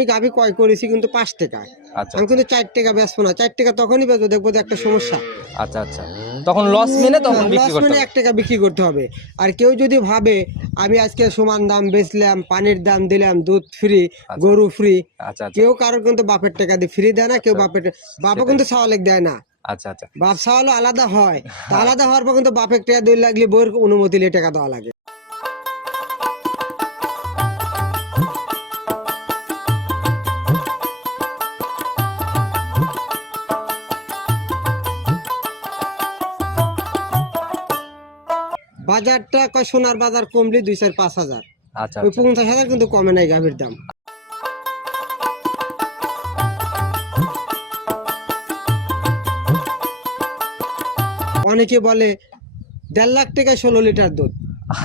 আমি গাভি ক্রয় করেছি কিন্তু পাঁচ টাকায় আচ্ছা। আমি কিন্তু চার টাকা বেচবো না চার টাকা তখনই বেচবো দেখব যে একটা সমস্যা। আচ্ছা আচ্ছা। তখন লস মেনে তখন লস করতে মানে। এক টাকা বিক্রি করতে হবে। আর কেউ যদি ভাবে আমি আজকে সমান দাম বেচলাম পানির দাম দিলাম দুধ ফ্রি গরু ফ্রি আচ্ছা আচ্ছা। কেউ কারোর কিন্তু বাপের টাকা দিয়ে ফ্রি দেয় না কেউ বাপের বাপও কিন্তু সাওয়ালেক দেয় না। আচ্ছা আচ্ছা। বাপ সাওয়ালও আলাদা হয়। আলাদা হওয়ার পর কিন্তু বাপের টাকা দুই লাগলে বইয়ের অনুমতি নিয়ে টাকা দেওয়া লাগে। বাজারটা কয় সোনার বাজার কমলি দুই চার পাঁচ হাজার। আচ্ছা ওই আচ্ছা। পঞ্চাশ হাজার কিন্তু কমে নাই গাভীর দাম। অনেকে বলে দেড় লাখ টাকায় ষোলো লিটার দুধ।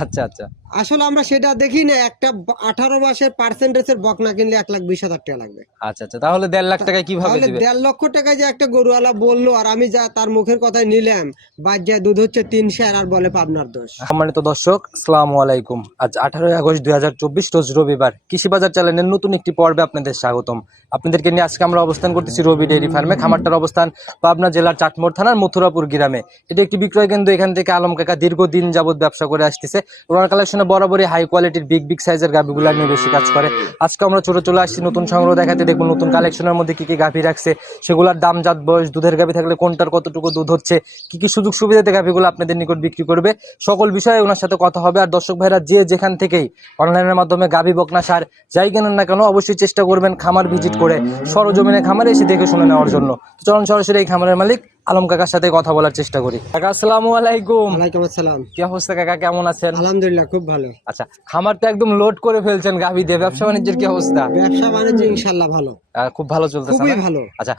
আচ্ছা আচ্ছা। আসলে আমরা সেটা দেখি না একটা আঠারো মাসের পার্সেন্টেজের বক না কিনলে এক লাখ বিশ হাজার টাকা লাগবে। আচ্ছা আচ্ছা তাহলে দেড় লাখ টাকায় কীভাবে তাহলে দিবে? দেড় লক্ষ টাকায় যে একটা গরুওয়ালা বলল আর আমি যা তার মুখের কথায় নিলাম বাজ্যা দুধ হচ্ছে তিন শেয়ার আর বলে পাবনার দোষ। সম্মানিত দর্শক আসসালামু আলাইকুম। আজ আঠারোই আগস্ট দুই হাজার চব্বিশ রোজ রবিবার। কৃষি বাজার চ্যানেলের নতুন একটি পর্বে আপনাদের স্বাগতম। আপনাদেরকে নিয়ে আজকে আমরা অবস্থান করতেছি রবি ডেয়ারি ফার্মে। খামারটার অবস্থান পাবনা জেলার চাটমোড় থানার মথুরাপুর গ্রামে। এটা একটি বিক্রয় কেন্দ্র এখান থেকে আলম কাকা দীর্ঘদিন যাবত ব্যবসা করে আসতেছে। ওনার কালেকশনে বরাবরই হাই কোয়ালিটির বিগ বিগ সাইজের গাভিগুলো নিয়ে বেশি কাজ করে। আজকে আমরা ছোট চলে আসছি, নতুন সংগ্রহ দেখাতে দেখুন নতুন কালেকশনের মধ্যে কি কি গাভি রাখছে, সেগুলোর দাম, জাত, বয়স, দুধের গাভি থাকলে কোনটার কতটুকু দুধ হচ্ছে, কি কি সুযোগ সুবিধাতে গাভিগুলো আপনাদের নিকট বিক্রি করবে, সকল বিষয়ে ওনার সাথে কথা হবে। আর দর্শক ভাইরা, যে যেখান থেকেই অনলাইনের মাধ্যমে গাভি, বকনা সার যাই কেনেন না কেন, অবশ্যই চেষ্টা করবেন খামার ভিজিট করে সরজমিনে খামারে এসে দেখে শুনে নেওয়ার জন্য। চরণ সরাসরি এই খামারের মালিক আলম কাকার সাথে কথা বলার চেষ্টা করি। কাকা আসসালামু আলাইকুম। ওয়ালাইকুম আসসালাম। কি অবস্থা কাকা? কেমন আছেন? আলহামদুলিল্লাহ খুব ভালো। আচ্ছা খামার তো একদম লোড করে ফেলছেন গাভি দিয়ে। ব্যবসা বাণিজ্যের কি অবস্থা? ব্যবসা বাণিজ্য ইনশাল্লাহ ভালো। খুব ভালো চলতেছে খুবই ভালো। আচ্ছা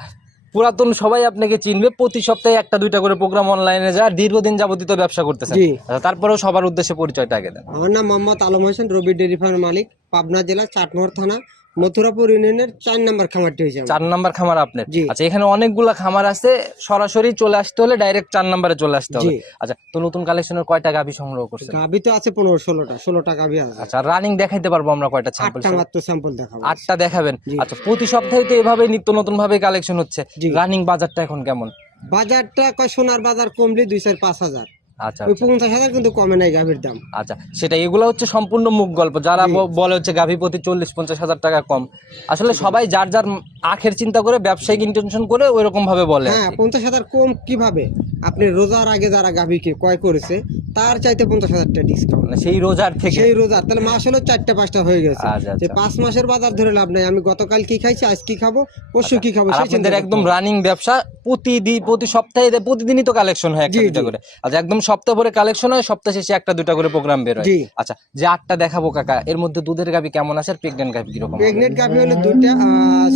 পুরাতন সবাই আপনাকে চিনবে প্রতি সপ্তাহে একটা দুইটা করে প্রোগ্রাম অনলাইনে যা দীর্ঘদিন যাবতীয় ব্যবসা করতেছেন। আচ্ছা, তারপরেও সবার উদ্দেশ্যে পরিচয়টা আগে দেন। আমার নাম মোহাম্মদ আলম হোসেন রবি ডেরি ফার্মের মালিক পাবনা জেলা চাটমোহর থানা। মথুরাপুর ইউনিয়নের চার নম্বর খামারটি হয়েছে চার নাম্বার খামার আপনার আচ্ছা এখানে অনেকগুলা খামার আছে সরাসরি চলে আসতে হলে ডাইরেক্ট চার নাম্বারে চলে আসতে হবে। আচ্ছা তো নতুন কালেকশনের কয়টা গাভি সংগ্রহ করছেন? গাভি তো আছে পনেরো ষোলোটা ষোলোটা গাভি আছে। আচ্ছা রানিং দেখাইতে পারব আমরা কয়টা স্যাম্পল আটটা মাত্র স্যাম্পল দেখাবো। আটটা দেখাবেন? আচ্ছা প্রতি সপ্তাহে তো এভাবে নিত্য নতুন ভাবে কালেকশন হচ্ছে। রানিং বাজারটা এখন কেমন? বাজারটা কয় সোনার বাজার কমলি দুই চার পাঁচ হাজার। আচ্ছা ওই আচ্ছা। পঞ্চাশ হাজার কিন্তু কমে নাই গাভির দাম। আচ্ছা সেটা এগুলো হচ্ছে সম্পূর্ণ মুখ গল্প। যারা বলে হচ্ছে গাভী প্রতি চল্লিশ পঞ্চাশ হাজার টাকা কম। আসলে সবাই যার যার আখের চিন্তা করে ব্যবসায়িক ইন্টেনশন করে ওই রকম ভাবে বলে হ্যাঁ পঞ্চাশ হাজার কম কীভাবে? আপনি রোজার আগে যারা গাভিকে ক্রয় করেছে তার চাইতে পঞ্চাশ হাজার টাকা ডিসকাউন্ট মানে সেই রোজার থেকে। সেই রোজার তাহলে মাস হলো চারটা পাঁচটা হয়ে গেছে। আচ্ছা, যে আচ্ছা। পাঁচ মাসের বাজার ধরে লাভ নাই আমি গতকাল কি খাইছি আজ কি খাব পরশু কি খাব আপনাদের একদম রানিং ব্যবসা প্রতিদিন প্রতি সপ্তাহে প্রতিদিনই তো কালেকশন হয় একটা দুটা করে। আচ্ছা একদম সপ্তাহ ভরে কালেকশন হয় সপ্তাহ শেষে একটা দুটা করে প্রোগ্রাম বের হয়। আচ্ছা যে আটটা দেখাবো কাকা এর মধ্যে দুধের গাভি কেমন আছে আর প্রেগনেন্ট গাভি কীরকম? প্রেগনেন্ট গাভি হলো দুইটা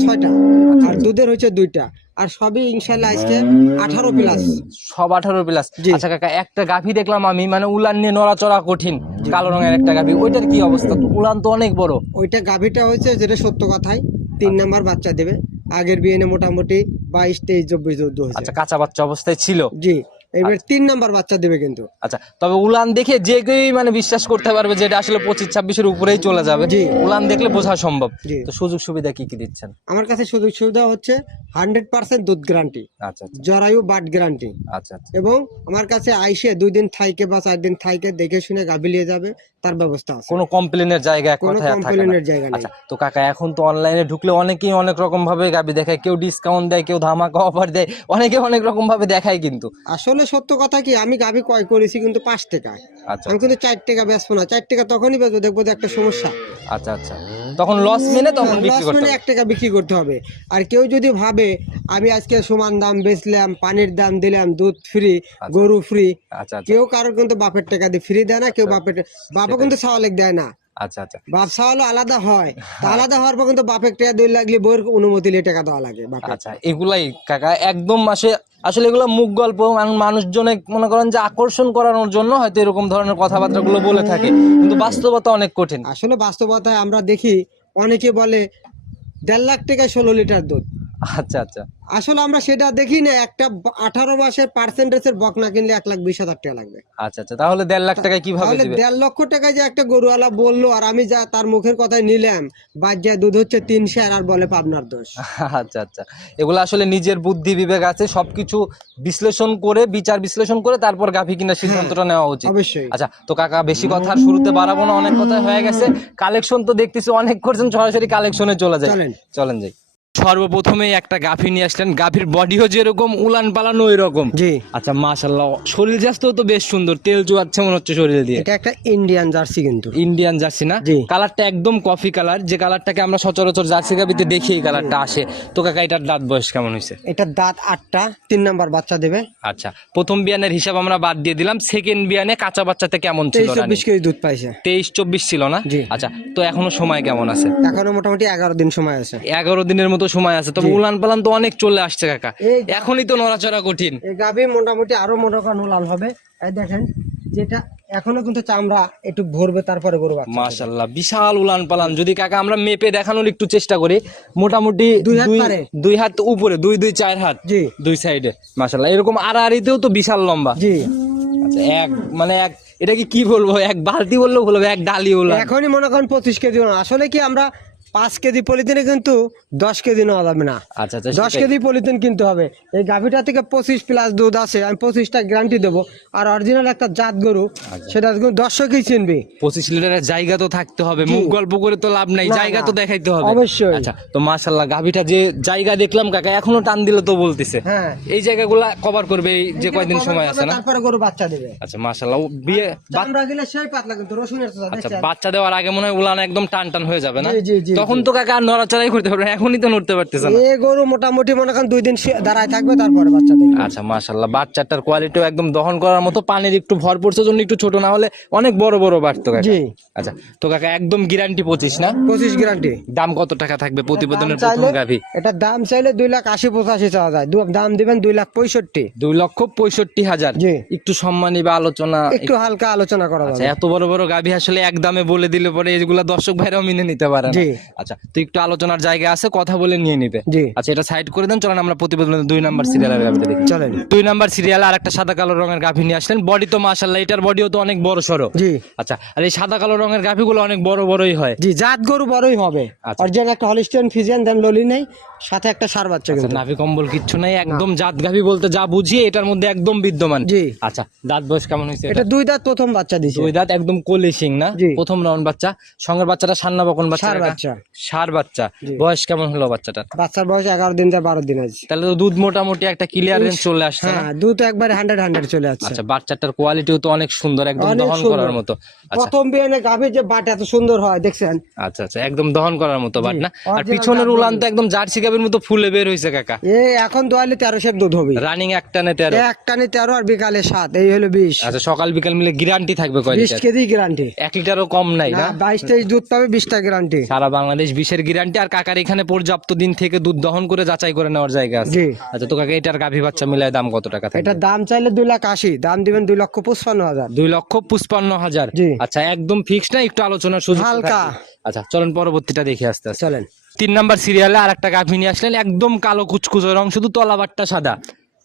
ছয়টা। আর দুধের হচ্ছে দুইটা। আর সবই ইনশাল্লাহ আজকে আঠারো প্লাস সব আঠারো প্লাস আচ্ছা কাকা একটা গাভি দেখলাম আমি মানে উলান নিয়ে নড়াচড়া কঠিন কালো রঙের একটা গাভী। ওইটার কি অবস্থা? উলান তো অনেক বড়। ওইটা গাভিটা হয়েছে যেটা সত্য কথাই তিন নাম্বার বাচ্চা দেবে। আগের বিয়ে মোটামুটি বাইশ তেইশ চব্বিশ দুধ আচ্ছা কাঁচা বাচ্চা অবস্থায় ছিল? জি। এবার তিন নাম্বার বাচ্চা দেবে কিন্তু। আচ্ছা তবে উলান দেখে যে কেউই মানে বিশ্বাস করতে পারবে যে এটা আসলে পঁচিশ ছাব্বিশের উপরেই চলে যাবে জি। উলান দেখলে বোঝা সম্ভব। জি। তো সুযোগ সুবিধা কি কি দিচ্ছেন? আমার কাছে সুযোগ সুবিধা হচ্ছে হান্ড্রেড পার্সেন্ট দুধ গ্যারান্টি আচ্ছা আচ্ছা। জরায়ু বাট গ্যারান্টি। আচ্ছা আচ্ছা। এবং আমার কাছে আইসে দুই দিন থাইকে বা চার দিন থাইকে দেখে শুনে গাভি নিয়ে যাবে তার ব্যবস্থা আছে। কোনো কমপ্লেনের জায়গা এক কথায় থাকে না। কমপ্লেনের জায়গা নেই। আচ্ছা তো কাকা এখন তো অনলাইনে ঢুকলে অনেকেই অনেক রকম ভাবে গাবি দেখায় কেউ ডিসকাউন্ট দেয় কেউ ধামাকা অফার দেয় অনেকে অনেক রকম ভাবে দেখায় কিন্তু। আসলে সত্য কথা কি আমি গাবি ক্রয় করেছি কিন্তু পাঁচ টাকা আচ্ছা। আমি কিন্তু চার টাকা বেচবো না চার টাকা তখনই বেচবো দেখব যে একটা সমস্যা। আচ্ছা আচ্ছা। তখন লস মেনে তখন বিক্রি করতে হবে। এক টাকা বিক্রি করতে হবে। আর কেউ যদি ভাবে আমি আজকে সমান দাম বেচলাম পানির দাম দিলাম দুধ ফ্রি গরু ফ্রি আচ্ছা আচ্ছা। কেউ কারোর কিন্তু বাপের টাকা দিয়ে ফ্রি দেয় না কেউ বাপের বাপও কিন্তু সাওয়ালেক দেয় না। আচ্ছা আচ্ছা। বাপ সাওয়ালও আলাদা হয়। আলাদা হওয়ার পর কিন্তু বাপের টাকা দুই লাগলে বইয়ের অনুমতি নিয়ে টাকা দেওয়া লাগে আচ্ছা এগুলাই কাকা একদম মাসে আসলে এগুলো মুখ গল্প মান- মানুষজনে মনে করেন যে আকর্ষণ করানোর জন্য হয়তো এরকম ধরনের কথাবার্তা গুলো বলে থাকে। কিন্তু বাস্তবতা অনেক কঠিন। আসলে বাস্তবতায় আমরা দেখি অনেকে বলে দেড় লাখ টাকায় ষোলো লিটার দুধ। আচ্ছা আচ্ছা। আসলে আমরা সেটা দেখি না একটা আঠারো মাসের পার্সেন্টেজের বকনা কিনলে এক লাখ বিশ হাজার টাকা লাগবে। আচ্ছা আচ্ছা তাহলে দেড় লাখ টাকায় কীভাবে তাহলে দেড় লক্ষ টাকা যে একটা গরুওয়ালা বলল আর আমি যা তার মুখের কথায় নিলাম বাজ্যায় দুধ হচ্ছে তিন শেয়ার আর বলে পাবনার দোষ। আচ্ছা আচ্ছা। এগুলো আসলে নিজের বুদ্ধি বিবেক আছে সবকিছু বিশ্লেষণ করে বিচার বিশ্লেষণ করে তারপর গাভী কিনার সিদ্ধান্তটা নেওয়া উচিত। অবশ্যই। আচ্ছা তো কাকা বেশি কথা শুরুতে বাড়াবো না অনেক কথা হয়ে গেছে। কালেকশন তো দেখতেছি অনেক করছেন সরাসরি কালেকশনে চলে যায় চলেন। চলেন যাই। সর্বপ্রথমেই একটা গাভী নিয়ে আসলেন। গাভীর বডিও যেরকম উলান পালানো ওই রকম জি। আচ্ছা মাশাল্লাহ শরীর স্বাস্থ্য তো বেশ সুন্দর। তেল চুয়াচ্ছে মনে হচ্ছে শরীর দিয়ে। এটা একটা ইন্ডিয়ান জার্সি কিন্তু। ইন্ডিয়ান জার্সি না? জি। কালারটা একদম কফি কালার যে কালারটাকে আমরা সচরাচর জার্সি গাভিতে দেখি এই কালারটা আসে। তো কাকা এটার দাঁত বয়স কেমন হয়েছে? এটা দাঁত আটটা তিন নাম্বার বাচ্চা দেবে। আচ্ছা প্রথম বিয়ানের হিসাব আমরা বাদ দিয়ে দিলাম। সেকেন্ড বিয়ানে কাঁচা বাচ্চাতে কেমন ছিল চব্বিশ কেজি দুধ পাইছে। তেইশ চব্বিশ ছিল না? জি। আচ্ছা তো এখনও সময় কেমন আছে? এখনও মোটামুটি এগারো দিন সময় আছে। এগারো দিনের মতো সময় আছে। তবে উলান পালান তো অনেক চলে আসছে কাকা। এখনই তো নড়াচড়া কঠিন। এই গাভি মোটামুটি আরও করেন লাল হবে। এই দেখেন যেটা এখনও কিন্তু চামড়া একটু ভরবে তারপরে গরু। মাশাল্লাহ বিশাল উলান পালান। যদি কাকা আমরা মেপে দেখানোর একটু চেষ্টা করি মোটামুটি দুই হাত পারে। দুই হাত উপরে দুই দুই চার হাত দুই সাইডে। মাশাল্লাহ এরকম আড়াআড়িতেও তো বিশাল লম্বা। জি। আচ্ছা এক মানে এক এটা কি কি বলব? এক বালতি বললেও বলব এক ডালি উলান। এখনই মনে করেন পঁচিশ কেজি আসলে কি আমরা পাঁচ কেজি পলিথিনে কিন্তু দশ কেজি নেওয়া যাবে না। আচ্ছা আচ্ছা দশ কেজি পলিথিন কিনতে হবে। এই গাভিটা থেকে পঁচিশ প্লাস দুধ আছে আমি পঁচিশটা গ্যারান্টি দেবো। আর অরিজিনাল একটা জাত গরু আচ্ছা। সেটা দর্শকই চিনবে। পঁচিশ লিটারের জায়গা তো থাকতে হবে মুখ গল্প করে তো লাভ নাই জায়গা তো দেখাইতে হবে। অবশ্যই। আচ্ছা তো মাশাল্লাহ গাভিটা যে জায়গা দেখলাম কাকা এখনও টান দিলে তো বলতেছে। হ্যাঁ। এই জায়গাগুলা কভার করবে এই যে কয়দিন সময় আছে না? তারপরে গরু বাচ্চা দেবে। আচ্ছা মাশাল্লাহ বিয়ে চামড়া গেলে সেই পাতলা কিন্তু রসুনের আচ্ছা বাচ্চা দেওয়ার আগে মনে হয় উলান একদম টান টান হয়ে যাবে না? জি, জি, তখন তো কাকা আর নড়াচড়াই করতে পারবে এখনই তো নড়তে পারতেছে না। এ গরু মোটামুটি মনে করেন দুই দিন দাঁড়ায় থাকবে তারপরে বাচ্চা দেবে আচ্ছা মাশাল্লাহ বাচ্চাটার কোয়ালিটিও একদম দহন করার মতো পানির একটু ভর পড়ছে জন্য একটু ছোট না হলে অনেক বড় বড় বাড়তো কাকা। জি। আচ্ছা তো কাকা একদম গ্যারান্টি পঁচিশ না? পঁচিশ গ্যারান্টি দাম কত টাকা থাকবে প্রতিবেদনের প্রথম গাভি? এটা দাম চাইলে দুই লাখ আশি পঁচাশি চাওয়া যায়। দাম দিবেন দুই লাখ পঁয়ষট্টি। দুই লক্ষ পঁয়ষট্টি হাজার। জি। একটু সম্মানী বা আলোচনা একটু হালকা আলোচনা করা আচ্ছা যাবে। এত বড় বড় গাভি আসলে এক দামে বলে দিলে পরে এগুলা দর্শক ভাইরাও মেনে নিতে পারে না। জি। আচ্ছা তো একটু আলোচনার জায়গা আছে কথা বলে নিয়ে নিবে। জি। আচ্ছা এটা সাইড করে দেন চলেন আমরা প্রতিবেদন দুই নাম্বার সিরিয়ালের গাভিটা দেখি। চলেন। দুই নাম্বার সিরিয়ালে আর একটা সাদা কালো রঙের গাভি নিয়ে আসলেন। বডি তো মাশাল্লাহ এটার বডিও তো অনেক বড় সড়ো। জি। আচ্ছা আর এই সাদা কালো রঙের গাভিগুলো অনেক বড় বড়ই হয়। জি জাত গরু বড়ই হবে। আচ্ছা। অরিজিনাল একটা হলিস্টিয়ান ফিজিয়ান দেন ললি নেই সাথে একটা সার বাচ্চা আচ্ছা, কিন্তু। নাভি কম্বল কিচ্ছু নাই একদম জাত গাভি বলতে যা বুঝি এটার মধ্যে একদম বিদ্যমান। জি। আচ্ছা দাঁত বয়স কেমন হয়েছে এটা দুই দাঁত প্রথম বাচ্চা দিছে। দুই দাঁত একদম কলি সিং না? প্রথম রাউন্ড বাচ্চা সঙ্গের বাচ্চাটা সান্না বকন বাচ্চা। সার বাচ্চা। বয়স কেমন হলো বাচ্চাটার? বাচ্চার বয়স এগারো দিন থেকে বারো দিন আছে। তাহলে তো দুধ মোটামুটি একটা ক্লিয়ার রেঞ্জ চলে আসছে হ্যাঁ দুধ একবারে হান্ড্রেড হান্ড্রেড চলে যাচ্ছে আচ্ছা বাচ্চাটার কোয়ালিটিও তো অনেক সুন্দর একদম দহন করার মতো। আচ্ছা। প্রথম বিয়ানে গাভী যে বাট এত সুন্দর হয় দেখছেন? আচ্ছা আচ্ছা একদম দহন করার মতো বাট না? আর পিছনের উলান তো একদম জার্সি গাভীর মতো ফুলে বের হয়েছে কাকা। এ এখন দোয়ালে তেরোশের দুধ হবে। রানিং একটানে তেরো। এক টানে তেরো আর বিকালে সাত এই হলো বিশ। আচ্ছা সকাল বিকাল মিলে গ্যারান্টি থাকবে কয় বিশ কেজি গ্যারান্টি এক লিটারও কম নাই না বাইশ তেইশ দুধ পাবে বিশটা গ্যারান্টি সারা বাংলাদেশ বিশের গ্যারান্টি আর কাকার এখানে পর্যাপ্ত দিন থেকে দুধ দহন করে যাচাই করে নেওয়ার জায়গা আছে। জি। আচ্ছা তো কাকা এটার গাভী বাচ্চা মিলায় দাম কত টাকা থাকবে? এটার দাম চাইলে দুই লাখ আশি দাম দিবেন দুই লক্ষ পঁচপান্ন হাজার। দুই লক্ষ পুষ্পান্ন হাজার। জি। আচ্ছা একদম ফিক্স না? একটু আলোচনার সুযোগ তো হালকা। থাকবে। আচ্ছা চলেন পরবর্তীটা দেখে আসতে আসতে। চলেন। তিন নাম্বার সিরিয়ালে আর একটা গাভী নিয়ে আসলেন একদম কালো কুচকুচো রং শুধু তলাবারটা সাদা।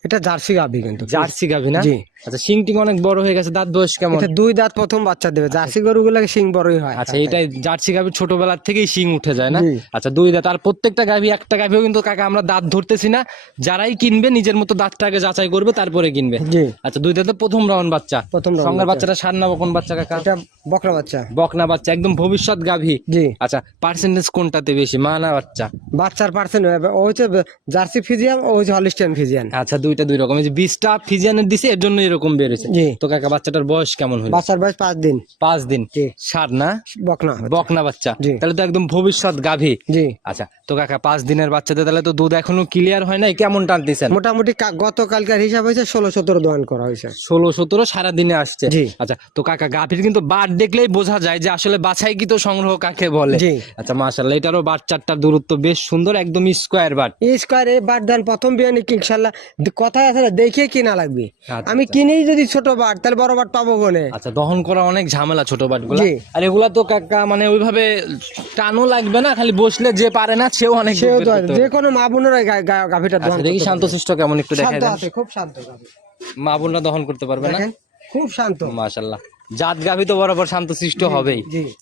এটা জার্সি গাভী কিন্তু। জার্সি গাভী না? জি। আচ্ছা শিংটিং অনেক বড় হয়ে গেছে দাঁত বয়স কেমন? দুই দাঁত প্রথম বাচ্চা দেবে জার্সি গরুগুলোকে সিং বড়ই হয়। আচ্ছা এটাই জার্সি গাভী ছোটবেলার থেকেই শিং উঠে যায় না? আচ্ছা দুই দাঁত আর প্রত্যেকটা গাভী একটা গাভীও কিন্তু কাকা আমরা দাঁত ধরতেছি না। যারাই কিনবে নিজের মতো দাঁতটাকে যাচাই করবে তারপরে কিনবে। আচ্ছা দুই দাঁতে প্রথম রাউন্ড বাচ্চা। প্রথম সঙ্গের বাচ্চাটা সার না কোন বাচ্চা কাকা? এটা বকরা বাচ্চা। বকনা বাচ্চা একদম ভবিষ্যৎ গাভী। জি। আচ্ছা পার্সেন্টেজ কোনটাতে বেশি? মা না বাচ্চা। বাচ্চার পার্সেন্ট ও হচ্ছে জার্সি ফিজিয়ান ও হচ্ছে হলিস্টিয়ান ফিজিয়ান। আচ্ছা দুইটা দুই রকম। এই যে বিশটা ফিজিয়ানের দিছে এর জন্য এরকম বেরোছে তো কাকা বাচ্চাটার বয়স কেমন হলো? বাচ্চার বয়স পাঁচ দিন। পাঁচ দিন। সার না? বকনা বকনা বাচ্চা। তাহলে তো একদম ভবিষ্যৎ গাভী। জি। আচ্ছা তো কাকা পাঁচ দিনের বাচ্চাদের তাহলে তো দুধ এখনও ক্লিয়ার হয় নাই? কেমন টানতেছেন? মোটামুটি গতকালকার হিসাব হয়েছে ষোলো সতেরো দোয়ান করা হয়েছে। ষোলো সতেরো সারা দিনে আসছে। আচ্ছা তো কাকা গাভীর কিন্তু বাট দেখলেই বোঝা যায় যে আসলে বাছাই কি তো সংগ্রহ কাকে বলে। আচ্ছা মাশাল্লাহ এটারও বাট চারটার দূরত্ব বেশ সুন্দর একদম স্কোয়ার বাট। এই স্কোয়ার এই বার দেন প্রথম বিয়ানি কি ইনশাল্লাহ কথায় আছে না দেখে কিনা লাগবে। আচ্ছা, আমি আচ্ছা। কি কিনেই যদি ছোট বাট তাহলে বড় বাট পাবো কোনে? আচ্ছা দহন করা অনেক ঝামেলা ছোট বাটগুলো জি। আর এগুলা তো কাকা মানে ওইভাবে টানও লাগবে না খালি বসলে যে পারে না সেও অনেক সেও দূর তো বের করতে যে। কোনো মা বোনেরাই গা- গা- গাভীটা দহন আচ্ছা দেখি শান্ত সুস্থ কেমন একটু দেখা দেখাই শান্ত দেন আছে খুব শান্ত গাভী। মা বোনরা দহন করতে পারবে না? দেখেন খুব শান্ত। মাশাল্লাহ। জাত গাভি তো বরাবর শান্তশিষ্ট হবেই।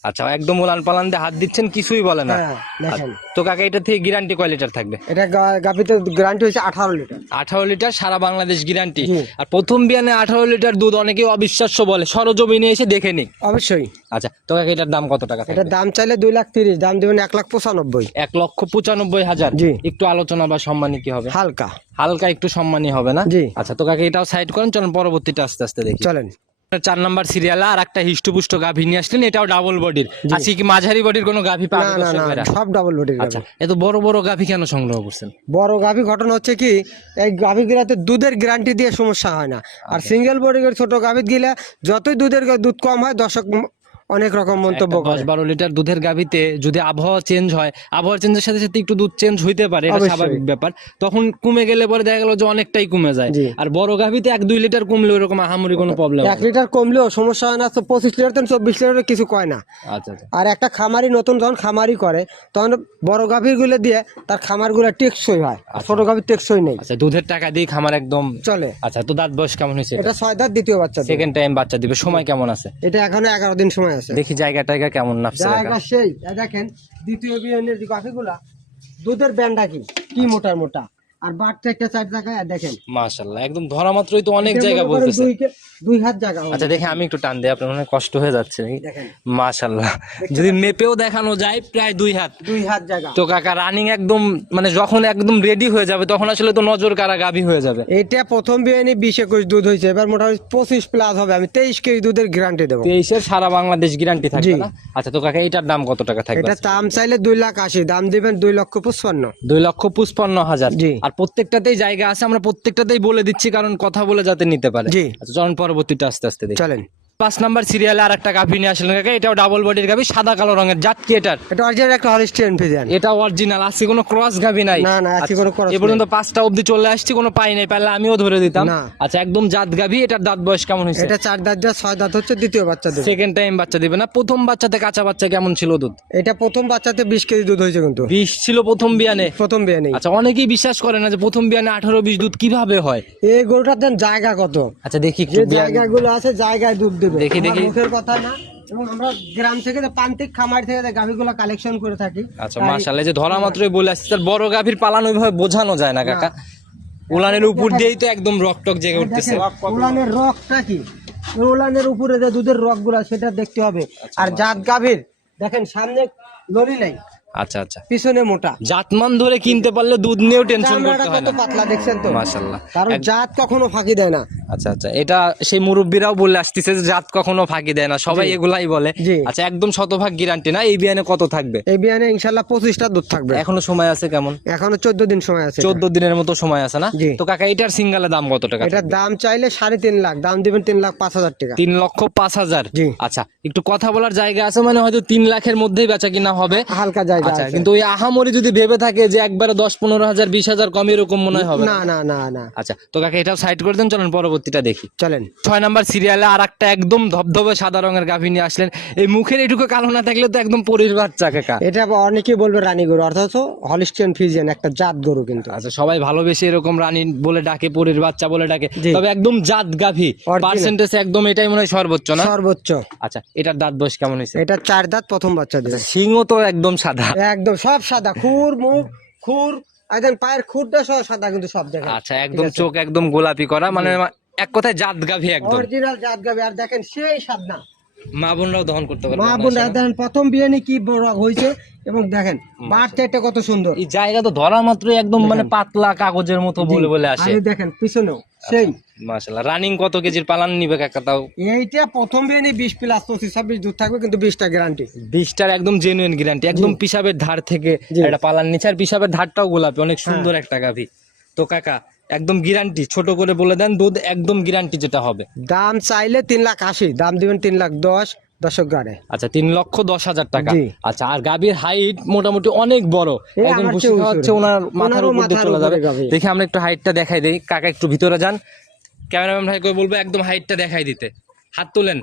আচ্ছা একদম উলান পালান দিয়ে হাত দিচ্ছেন কিছুই বলে না। হ্যাঁ তো কাকা এটা থেকে গ্যারান্টি কয় লিটার থাকবে? এটা গাভীতে গ্যারান্টি হচ্ছে আঠারো লিটার আঠারো লিটার সারা বাংলাদেশ গ্যারান্টি আর প্রথম বিয়ানে আঠারো লিটার দুধ অনেকে অবিশ্বাস্য বলে সরজমিনে এসে দেখে নিক। অবশ্যই। আচ্ছা তো কাকা এটার দাম কত টাকা এটার দাম চাইলে দুই লাখ তিরিশ দাম দেবেন এক লাখ পঁচানব্বই। এক লক্ষ পঁচানব্বই হাজার। একটু আলোচনা বা সম্মানী কি হবে? হালকা। হালকা একটু সম্মানী হবে না? জি। আচ্ছা তো কাকে এটাও সাইড করেন চলুন পরবর্তীটা আস্তে আস্তে দেখি। চলেন। চার নাম্বার সিরিয়াল আর একটা হিষ্টপুষ্ট গাভী নিয়ে আসলেন এটাও ডাবল বডির আজকে কি মাঝারি বডির কোনো গাভী না না না? সব ডাবল বডির আচ্ছা এত বড় বড় গাভী কেন সংগ্রহ করছেন? বড় গাভী ঘটনা হচ্ছে কি এই গাভী গিলাতে দুধের গ্যারান্টি দিয়ে সমস্যা হয় না। আর সিঙ্গেল বডির ছোট গাভী গিলা যতই দুধের দুধ কম হয় দর্শক ম- অনেক রকম মন্তব্য একটা দশ বারো লিটার দুধের গাভীতে যদি আবহাওয়া চেঞ্জ হয় আবহাওয়া চেঞ্জের সাথে সাথে একটু দুধ চেঞ্জ হইতে পারে এটা স্বাভাবিক ব্যাপার। তখন কমে গেলে পরে দেখা গেল যে অনেকটাই কমে যায়। আর বড় গাভীতে এক দুই লিটার কমলে ওরকম আহামরি কোনো প্রবলেম এক লিটার কমলেও সমস্যা হয় না তো পঁচিশ লিটার তো চব্বিশ লিটার কিছু কয় না। আচ্ছা আচ্ছা। আর একটা খামারি নতুন যখন খামারি করে তখন বড় গাভীরগুলো দিয়ে তার খামারগুলো টেকসই হয় আর ছোট গাভীর টেকসই নেই। আচ্ছা দুধের টাকা দিয়ে খামার একদম চলে। আচ্ছা তো দাঁত বয়স কেমন হয়েছে এটা ছয় দাঁত দ্বিতীয় বাচ্চা। সেকেন্ড টাইম বাচ্চা দিবে সময় কেমন আছে? এটা এখনও এগারো দিন সময় আছে। দেখি জায়গা টায়গা কেমন নাপছে জায়গা সেই দেখেন দ্বিতীয় বিয়ানের যে গাভিগুলা দুধের ব্যান্ডা কি মোটা মোটা? আর বাচ্চা একটা চার জায়গায় আর দেখেন। মাশাল্লাহ একদম ধরা মাত্রই তো অনেক জায়গা বলতেছে দুই দুই হাত জায়গা আচ্ছা দেখে আমি একটু টান দিই আপনার মনে কষ্ট হয়ে যাচ্ছে দেখেন। মাশাল্লাহ যদি মেপেও দেখানো যায় প্রায় দুই হাত। দুই হাত জায়গা। তো কাকা রানিং একদম মানে যখন একদম রেডি হয়ে যাবে তখন আসলে তো নজর কারা গাভী হয়ে যাবে। এটা প্রথম বিয়ানি বিশ একুশ দুধ হয়েছে এবার মোটামুটি পঁচিশ প্লাস হবে। আমি তেইশ কেজি দুধের গ্যারান্টি দেবো। তেইশের সারা বাংলাদেশ গ্যারান্টি থাকবে না? আচ্ছা তো কাকা এটার দাম কত টাকা থাকবে? এটা দাম চাইলে দুই লাখ আশি দাম দিবেন দুই লক্ষ পঁচপান্ন। দুই লক্ষ পঁচপান্ন হাজার। জি। আর প্রত্যেকটাতেই জায়গা আছে আমরা প্রত্যেকটাতেই বলে দিচ্ছি কারণ কথা বলে যাতে নিতে পারে। জি। আচ্ছা চলুন পরবর্তীটা আস্তে আস্তে দেখি। চলেন। পাঁচ নাম্বার সিরিয়ালে আর একটা গাভী নিয়ে আসলেন। কাকা এটাও ডাবল বডির গাভী সাদা কালো রঙের জাত কি এটার? এটা অরিজিনাল একটা হলিস্টিয়ান ফিজিয়ান এটা অরিজিনাল আছে কোনো ক্রস গাভী নাই। না, না, আজকে কোনো cross এ পর্যন্ত পাঁচটা অবধি চলে আসছে কোনো পাই নাই পারলে আমিও ধরে দিতাম। আচ্ছা একদম জাত গাভী এটার দাঁত বয়স কেমন হয়েছে? এটা চার দাঁত যা ছয় দাঁত হচ্ছে দ্বিতীয় বাচ্চা দেবে সেকেন্ড টাইম বাচ্চা দিবে না প্রথম বাচ্চাতে কাঁচা বাচ্চা কেমন ছিল দুধ? এটা প্রথম বাচ্চাতে বিশ কেজি দুধ হয়েছে কিন্তু। বিশ ছিল প্রথম বিয়ানে? প্রথম বিয়ানি আচ্ছা অনেকেই বিশ্বাস করে না যে প্রথম বিয়ানে আঠারো বিশ দুধ কীভাবে হয়? এই গরুটার দেন জায়গা কত? আচ্ছা দেখি জায়গাগুলো আছে জায়গায় দুধ দেবে। দেখি, দেখি। মুখের কথা না এবং আমরা গ্রাম থেকে প্রান্তিক খামার থেকে গাভীগুলো কালেকশন করে থাকি আচ্ছা মাশাআল্লাহ যে ধরা মাত্রই বলে আসছে তার বড় গাভীর পালান ওইভাবে বোঝানো যায় না কাকা। উলানের উপর দিয়েই তো একদম রকটক জেগে উঠতেছে। উলানের রকটা কি? উলানের উপরে যে দুধের রক সেটা দেখতে হবে। আচ্ছা, আর জাত গাভীর দেখেন সামনে লরি নাই। আচ্ছা আচ্ছা। পিছনে মোটা। জাতমান ধরে কিনতে পারলে দুধ নিয়েও টেনশন করতে হয় না। পাতলা দেখছেন তো? মাশাআল্লাহ। কারণ জাত কখনো ফাঁকি দেয় না। আচ্ছা আচ্ছা। এটা সেই মুরব্বীরাও বলে আসতেছে যে জাত কখনো ফাঁকি দেয় না। সবাই এগুলাই বলে। আচ্ছা একদম শতভাগ গ্যারান্টি না? এই বিয়ানে কত থাকবে? এই বিয়ানে ইনশাল্লাহ পঁচিশটা দুধ থাকবে। এখনও সময় আছে কেমন? এখনও চোদ্দ দিন সময় আছে চোদ্দ দিনের মতো সময় আছে না? তো কাকা এটার সিঙ্গালে দাম কত টাকা এটার দাম চাইলে সাড়ে তিন লাখ দাম দিবেন তিন লাখ পাঁচ হাজার টাকা। তিন লক্ষ পাঁচ হাজার? জি। আচ্ছা একটু কথা বলার জায়গা আছে মানে হয়তো তিন লাখের মধ্যেই বেচা কিনা হবে। হালকা জায়গা। আচ্ছা কিন্তু ওই আহামরি যদি ভেবে থাকে যে একবারে দশ পনেরো হাজার বিশ হাজার কম এরকম মনে হয় হবে না। না না না আচ্ছা তো কাকা এটাও সাইড করে দেন চলেন পরবর্তীটা দেখি। চলেন। ছয় নাম্বার সিরিয়ালে আর একটা একদম ধবধবে সাদা রঙের গাভী নিয়ে আসলেন। এই মুখের এটুকু কালো না থাকলে তো একদম পরির বাচ্চা কাকা। এটা অনেকেই বলবে রানী গরু অর্থাৎ হলিস্টিয়ান ফিজিয়ান একটা জাত গরু কিন্তু। আচ্ছা সবাই ভালোবেসে এরকম রানী বলে ডাকে পরির বাচ্চা বলে ডাকে। তবে একদম জাত গাভী পার্সেন্টেজ একদম এটাই মনে হয় সর্বোচ্চ না? সর্বোচ্চ। আচ্ছা এটার দাঁত বয়স কেমন হয়েছে? এটা চার দাঁত প্রথম বাচ্চা দেবে সিংও তো একদম সাদা। একদম সব সাদা খুর মুখ খুর একদম পায়ের খুরটা সব সাদা কিন্তু সব দেখেন আচ্ছা একদম চোখ একদম গোলাপি করা মানে এক কথায় জাত গাভী একদম। অরিজিনাল জাত গাবি আর দেখেন সেই সাদনা। মা বোনরাও দহন করতে পারবে মা বোন দেখেন প্রথম বিয়ানি কি বড় হয়েছে এবং দেখেন বাট কত সুন্দর। এই জায়গা তো ধরা মাত্রই একদম মানে পাতলা কাগজের মতো বলে বলে আসে। দেখেন পিছনেও। সেই। মাশাআল্লাহ। রানিং কত কেজির পালান নিবে কাকা তাও? এইটা প্রথম বিয়ানি বিশ প্লাস পঁচিশ ছাব্বিশ দুধ থাকবে কিন্তু বিশটা গ্যারান্টি বিশটার একদম জেনুইন গ্যারান্টি একদম পিসাবের ধার থেকে। হ্যাঁ। একটা পালান নিচে আর পিসাবের ধারটাও গোলাপি অনেক সুন্দর একটা গাভী। তো কাকা একদম গ্যারান্টি ছোট করে বলে দেন দুধ একদম গ্যারান্টি যেটা হবে। দাম চাইলে তিন লাখ আশি দাম দিবেন তিন লাখ দশ দশক গাড়ে আচ্ছা তিন লক্ষ দশ হাজার টাকা। আচ্ছা আর গাভীর হাইট মোটামুটি অনেক বড়। একদম উঁচু। ওনার মাথার উপর দিয়ে চলে যাবে। দেখে দেখি আমরা একটু হাইটটা দেখাই দিই কাকা একটু ভিতরে যান। ক্যামেরাম্যান ভাই বলব একদম হাইটটা দেখাই দিতে। হাত তুলেন।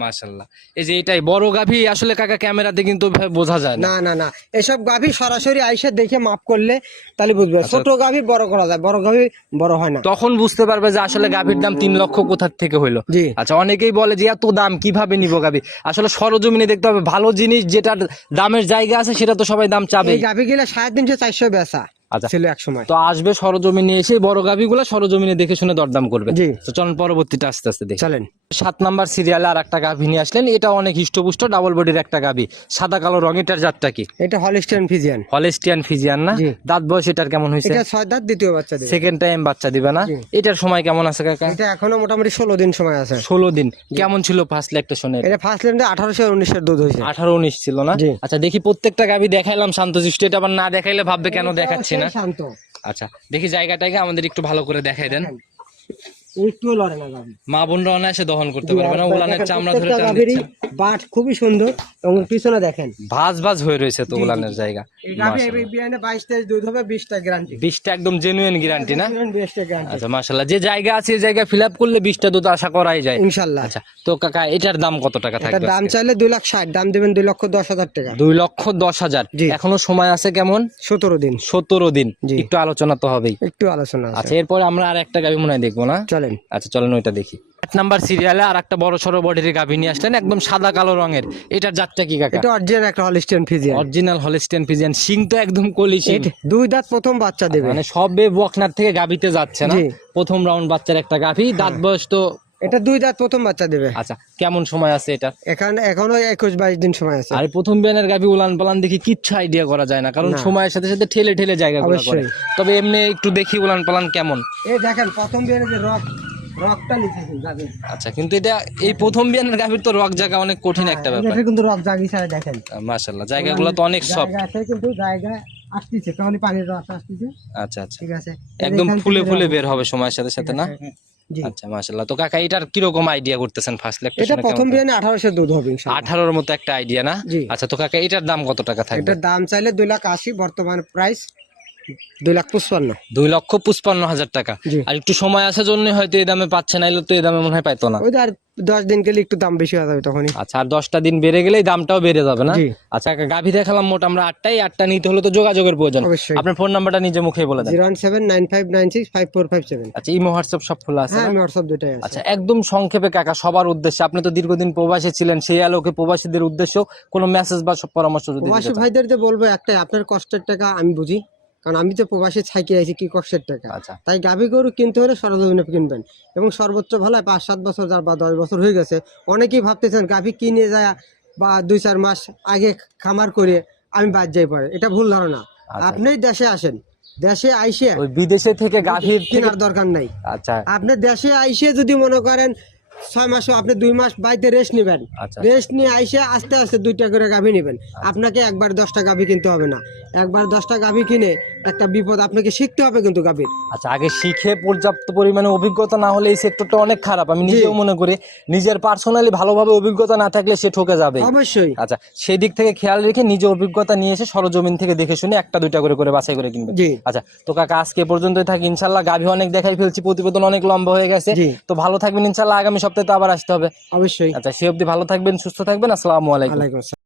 মাশাল্লাহ এই যে এটাই বড় গাভী আসলে কাকা ক্যামেরাতে কিন্তু বোঝা যায় না। না না এসব গাভী সরাসরি আইসে দেখে মাপ করলে তাহলে বুঝবে। ছোট গাভী বড় করা যায় বড় গাভী বড় হয় না। তখন বুঝতে পারবে যে আসলে গাভীর দাম তিন লক্ষ কোথার থেকে হইল। আচ্ছা অনেকেই বলে যে এত দাম কীভাবে নিব গাভী? আসলে সরজমিনে দেখতে হবে ভালো জিনিস যেটার দামের জায়গা আছে সেটা তো সবাই দাম চাবে গাভী গিলা সাড়ে তিনশো চারশো বেচা আচ্ছা। ছিল এক সময়। তো আসবে সরজমিনে এসে বড় গাভীগুলো সরজমিনে দেখে শুনে দরদাম করবে। চলুন পরবর্তীটা আস্তে আস্তে দেখি। চলেন। সাত নাম্বার সিরিয়ালে আর একটা গাভী নিয়ে আসলেন। এটা অনেক হিষ্টপুষ্ট ডাবল বডির একটা গাভী। সাদা কালো রং এটার জাতটা কি? এটা হলিস্টিয়ান ফিজিয়ান হলিস্টিয়ান ফিজিয়ান না। দাঁত বয়স এটার কেমন হয়েছে? এটা ছয় দাঁত দ্বিতীয় বাচ্চা দেবে। সেকেন্ড টাইম বাচ্চা দিবে না? এটার সময় কেমন আছে কাকা? এটা এখনও মোটামুটি ষোলো দিন সময় আছে। ষোলো দিন। কেমন ছিল ফার্স্ট ল্যাকটেশনের এটা ফার্স্ট লেন্ডে আঠারোশো উনিশের দুধ হয়েছে। আঠারো উনিশ ছিল না। আচ্ছা দেখি প্রত্যেকটা গাভী দেখাইলাম শান্তশিষ্ট। এটা আবার না দেখাইলে ভাববে কেন দেখাচ্ছি না? শান্ত। আচ্ছা দেখি জায়গাটাকে আমাদের একটু ভালো করে দেখাই দেন। একটুও লড়ে না গাভী। মা বোনরা অনায়াসে দহন করতে পারবে না উলানের চামড়া ধরে টান দিচ্ছে। বাট খুবই সুন্দর এবং পিছনে দেখেন। ভাজ ভাজ হয়ে রয়েছে তো উলানের জায়গা। এই গাভী এই বিয়ানে বাইশ তেইশ দুধ হবে বিশটা গ্যারান্টি বীজটা একদম জেনুইন গ্যারান্টি না? বিশটা গ্যারান্টি আচ্ছা মাশাল্লাহ যে জায়গা আছে এই জায়গা ফিল করলে বিশটা দুধ আশা করাই যায়। ইনশাল্লাহ আচ্ছা তো কাকা এটার দাম কত টাকা এটার দাম চাইলে দুই লাখ ষাট দাম দেবেন দুই লক্ষ দশ হাজার টাকা। দুই লক্ষ দশ হাজার। জি। এখনও সময় আছে কেমন? সতেরো দিন। সতেরো দিন। জি। একটু আলোচনা তো হবেই। একটু আলোচনা আছে। আচ্ছা এরপরে আমরা আর একটা গাভি মনে হয় দেখব না? চলেন আচ্ছা চলেন ওইটা দেখি। এক নাম্বার সিরিয়ালে আর একটা বড় সড়ো বডির গাভি নিয়ে আসলেন একদম সাদা কালো রঙের। এটার জাতটা কি কাকা? এটা অরিজিনাল একটা Holstein Friesian original Holstein Friesian Singh তো একদম কলি সিং দুই দাঁত প্রথম বাচ্চা দেবে। মানে সবে বকনার থেকে গাভিতে যাচ্ছে না। প্রথম রাউন্ড বাচ্চার একটা গাভি দাঁত বয়স তো এটা দুই দাঁত প্রথম বাচ্চা দেবে। আচ্ছা কেমন সময় আছে এটা? এখানে এখনও একুশ বাইশ দিন সময় আছে। আর প্রথম বিয়ানের গাভি উলান পালান দেখি কিচ্ছু আইডিয়া করা যায় না কারণ সময়ের সাথে সাথে ঠেলে ঠেলে জায়গা করে। তবে এমনি একটু দেখি উলান পালান কেমন। এই দেখেন প্রথম বিয়ানে যে রক রকটা আচ্ছা কিন্তু এটা এই প্রথম বিয়ানের গাভির তো রক জায়গা অনেক কঠিন একটা ব্যাপার। এটা কিন্তু রক জাগি ছাড়া দেখেন। মাশাল্লাহ জায়গাগুলো তো অনেক সফট আছে কিন্তু জায়গা আসতেছে তখনই পানির রস আসতেছে। আচ্ছা আচ্ছা। ঠিক আছে। একদম ফুলে ফুলে বের হবে সময়ের সাথে সাথে না? জি আচ্ছা মাশাল্লাহ তো কাকা এটার কীরকম আইডিয়া করতেছেন ফার্স্ট এটা প্রথম বিয়ানে আঠারোশো দুধ হবে ইনশাআল্লাহ। আঠারোর মতো একটা আইডিয়া না? আচ্ছা তো কাকা এটার দাম কত টাকা থাকবে? এটার দাম চাইলে দুই লাখ আশি বর্তমান প্রাইস দুই লাখ পঁচপান্ন। দুই লক্ষ পঁচপান্ন হাজার টাকা। আর একটু সময় আছে জন্য হয়তো এই দামে পাচ্ছে না এলে তো এই দামে মনে হয় পাইতো না। ওই আর দশ দিন গেলে একটু দাম বেশি হয়ে যাবে তখনই। আচ্ছা আর দশটা দিন বেড়ে গেলেই দামটাও বেড়ে যাবে না? আচ্ছা গাভী দেখালাম মোট আমরা আটটাই আটটা নিতে হলে তো যোগাযোগের প্রয়োজন। আপনার ফোন নাম্বারটা নিজে মুখে বলে দেন। Zero seven nine five nine six five four five seven. আচ্ছা ইমো হোয়াটসঅ্যাপ সব খোলা আছে হ্যাঁ হোয়াটসঅ্যাপ দুটাই আছে। আচ্ছা একদম সংক্ষেপে কাকা সবার উদ্দেশ্যে। আপনি তো দীর্ঘদিন প্রবাসী ছিলেন সেই আলোকে প্রবাসীদের উদ্দেশ্য কোনো মেসেজ বা সব পরামর্শ যদি প্রবাসী ভাইদের যে বলব একটাই আপনার কষ্টের টাকা আমি বুঝি। কারণ আমি তো প্রবাসী ছাইকে আছি কি কষ্টের টাকা। আচ্ছা। তাই গাভী গরু কিনতে হলে সরজমিনে কিনবেন এবং সর্বোচ্চ ভালো পাঁচ সাত বছর যার বা দশ বছর হয়ে গেছে অনেকেই ভাবতেছেন গাভী কিনে যায় বা দুই চার মাস আগে খামার করে আমি বাদ যাই পরে। এটা ভুল ধারণা। আচ্ছা। আপনি দেশে আসেন দেশে আইসে বিদেশে থেকে গাভীর কেনার দরকার নাই। আচ্ছা। আপনি দেশে আইসে যদি মনে করেন ছয় মাসও আপনি দুই মাস বাড়িতে রেস্ট নেবেন। আচ্ছা। রেস্ট নিয়ে আইসে আস্তে আস্তে দুইটা করে গাভী নেবেন। আপনাকে একবার দশটা গাভী কিনতে হবে না। একবার দশটা গাভী কিনে একটা বিপদ আপনাকে শিখতে হবে কিন্তু গাভীর। আচ্ছা আগে শিখে পর্যাপ্ত পরিমাণে অভিজ্ঞতা না হলে এই সেক্টরটা অনেক খারাপ। আমি নিজেও মনে করি নিজের পার্সোনালি ভালোভাবে অভিজ্ঞতা না থাকলে সে ঠকে যাবে অবশ্যই। আচ্ছা সেই দিক থেকে খেয়াল রেখে নিজে অভিজ্ঞতা নিয়ে এসে সরজমিন থেকে দেখে শুনে একটা দুইটা করে করে বাছাই করে কিনবে আচ্ছা তো কাকা আজকে পর্যন্তই থাকি। ইনশাল্লাহ গাভী অনেক দেখাই ফেলছি প্রতিবেদন অনেক লম্বা হয়ে গেছে। তো ভালো থাকবেন ইনশাল্লাহ আগামী সপ্তাহে তো আবার আসতে হবে। অবশ্যই। আচ্ছা সে অবধি ভালো থাকবেন সুস্থ থাকবেন আসসালামু আলাইকুম।